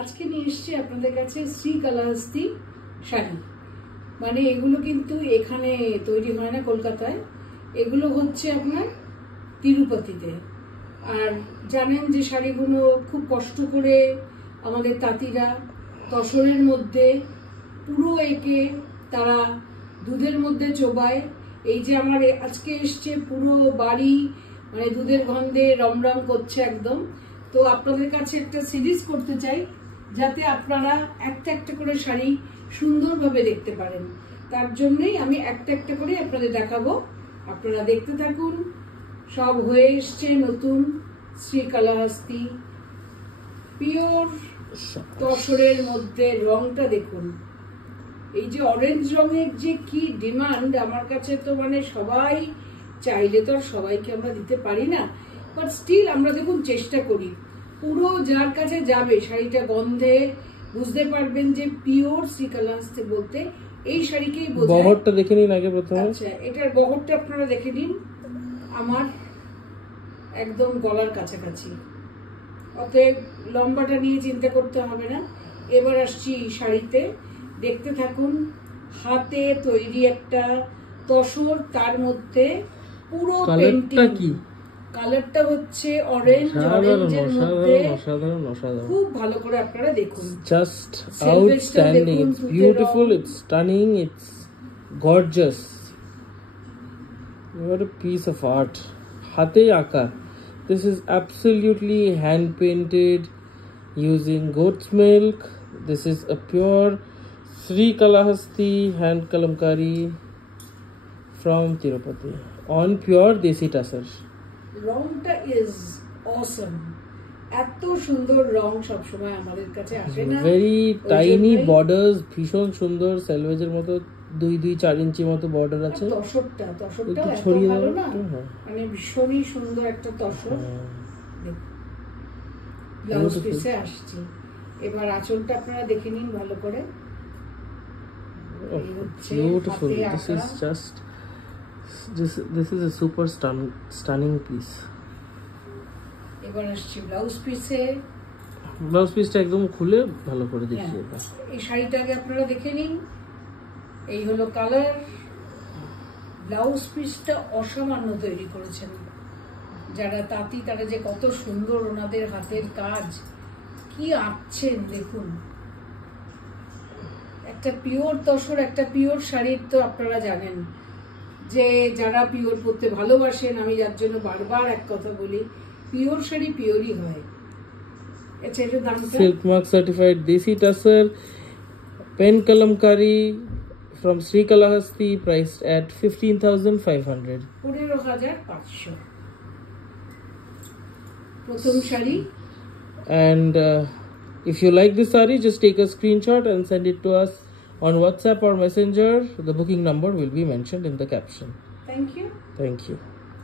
আজকে নিয়ে এসেছি আপনাদের কাছে শ্রীকালাহস্তি শাড়ি। মানে এগুলো কিন্তু এখানে তৈরি হয় না কলকাতায়, এগুলো হচ্ছে আপনার তিরুপতিতে। আর জানেন যে শাড়িগুলো খুব কষ্ট করে আমাদের তাঁতিরা তসরের মধ্যে পুরো এঁকে তারা দুধের মধ্যে চোবায়। এই যে আমার আজকে এসছে পুরো বাড়ি মানে দুধের গন্ধে রমরম করছে একদম। তো আপনাদের কাছে একটা সিরিজ করতে চাই যাতে আপনারা একটা একটা করে শাড়ি সুন্দরভাবে দেখতে পারেন। তার জন্যই আমি একটা একটা করে আপনাদের দেখাবো, আপনারা দেখতে থাকুন। সব হয়ে এসছে নতুন শ্রীকালাহস্তি পিওর তসরের মধ্যে। রংটা দেখুন, এই যে অরেঞ্জ রঙের যে কি ডিমান্ড আমার কাছে, তো মানে সবাই চাইলে তো আর সবাইকে আমরা দিতে পারি না, বাট স্টিল আমরা দেখুন চেষ্টা করি। পুরো যার কাছে যাবে শাড়িটা গন্ধে বুঝতে পারবেন যে পিওর শ্রীকালাহস্তি বলতে এই শাড়িকেই বোঝায়। বহরটা দেখে নিন আগে প্রথমে। আচ্ছা, এটার বহরটা আপনারা দেখে নিন, আমার একদম গলার কাছাকাছি, অতএব লম্বাটা নিয়ে চিন্তা করতে হবে না। এবার আসছি শাড়িতে, দেখতে থাকুন। হাতে তৈরি একটা তসর, তার মধ্যে পুরো পেইন্টিং। কি কালারটা হচ্ছে অরেঞ্জ, অরেঞ্জের মধ্যে খুব ভালো করে আপনারা দেখুন। Just outstanding, it's beautiful, it's stunning, it's gorgeous. What a piece of art. হাতে আঁকা। This is absolutely hand painted using goat's milk. This is a pure Srikalahasti hand kalamkari from Tirupati on pure desi tussar. রংটা is অসম। এত সুন্দর রং সবসময় আমাদের কাছে আসে না। ভেরি টাইনি বর্ডার্স, ভীষণ সুন্দর সেলভেজের মতো 2-4 ইঞ্চি মতো বর্ডার আছে। তসরটা এত ভালো না, মানে ভীষণই সুন্দর একটা তসর। ব্লাউজ পিসে আসছি, এবার আঁচলটা আপনারা দেখে নিন ভালো করে। Beautiful, this is a super stunning piece. এবার আসছি ব্লাউজ পিসে। ব্লাউজ পিসটা একদম খুলে ভালো করে দেখিয়ে দাও। এই শাড়িটা আগে আপনারা দেখে নিন, এই হলো কালার। ব্লাউজ পিসটা অসামান্য তৈরি করেছেন যারা তাঁতি, তারা যে কত সুন্দর ওনাদের হাতের কাজ, কি আঁকছেন দেখুন। একটা পিওর তসর, একটা পিওর শাড়ির তো আপনারা জানেন যে যারা পিওর পরতে ভালোবাসেন, আমি যার জন্য বারবার এক কথা বলি, পিওর শাড়ি পিওরই হয়। আচ্ছা, এটার দামটা সিল্ক মার্ক সার্টিফাইড দেশি tussar pen kalamkari from Srikalahasti, priced at 15,500. 15,500 প্রথম sari. And if you like this saree, just take a screenshot and send it to us on WhatsApp or Messenger. The booking number will be mentioned in the caption. Thank you. Thank you.